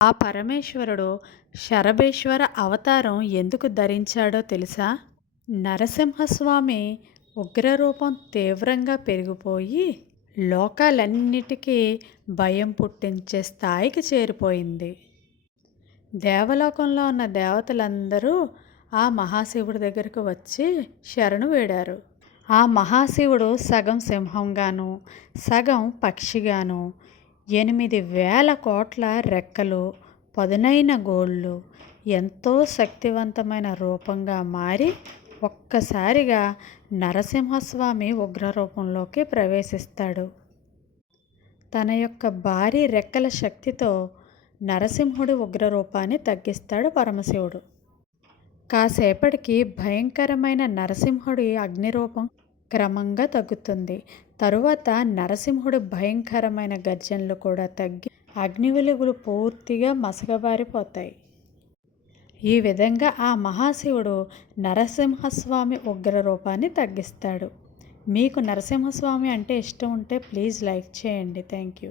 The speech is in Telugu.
ఆ పరమేశ్వరుడు శరభేశ్వర అవతారం ఎందుకు ధరించాడో తెలుసా? నరసింహస్వామి ఉగ్రరూపం తీవ్రంగా పెరిగిపోయి లోకాలన్నిటికీ భయం పుట్టించే స్థాయికి చేరిపోయింది. దేవలోకంలో ఉన్న దేవతలందరూ ఆ మహాశివుడి దగ్గరకు వచ్చి శరణు వేడారు. ఆ మహాశివుడు సగం సింహంగాను, సగం పక్షిగాను, 8,000 కోట్ల రెక్కలు, పదునైన గోళ్ళు, ఎంతో శక్తివంతమైన రూపంగా మారి ఒక్కసారిగా నరసింహస్వామి ఉగ్రరూపంలోకి ప్రవేశిస్తాడు. తన యొక్క భారీ రెక్కల శక్తితో నరసింహుడి ఉగ్రరూపాన్ని తగ్గిస్తాడు పరమశివుడు. కాసేపటికి భయంకరమైన నరసింహుడి అగ్నిరూపం క్రమంగా తగ్గుతుంది. తరువాత నరసింహుడి భయంకరమైన గర్జనలు కూడా తగ్గి అగ్ని వెలుగులు పూర్తిగా మసకబారిపోతాయి. ఈ విధంగా ఆ మహాశివుడు నరసింహస్వామి ఉగ్రరూపాన్ని తగ్గిస్తాడు. మీకు నరసింహస్వామి అంటే ఇష్టం ఉంటే ప్లీజ్ లైక్ చేయండి. Thank you.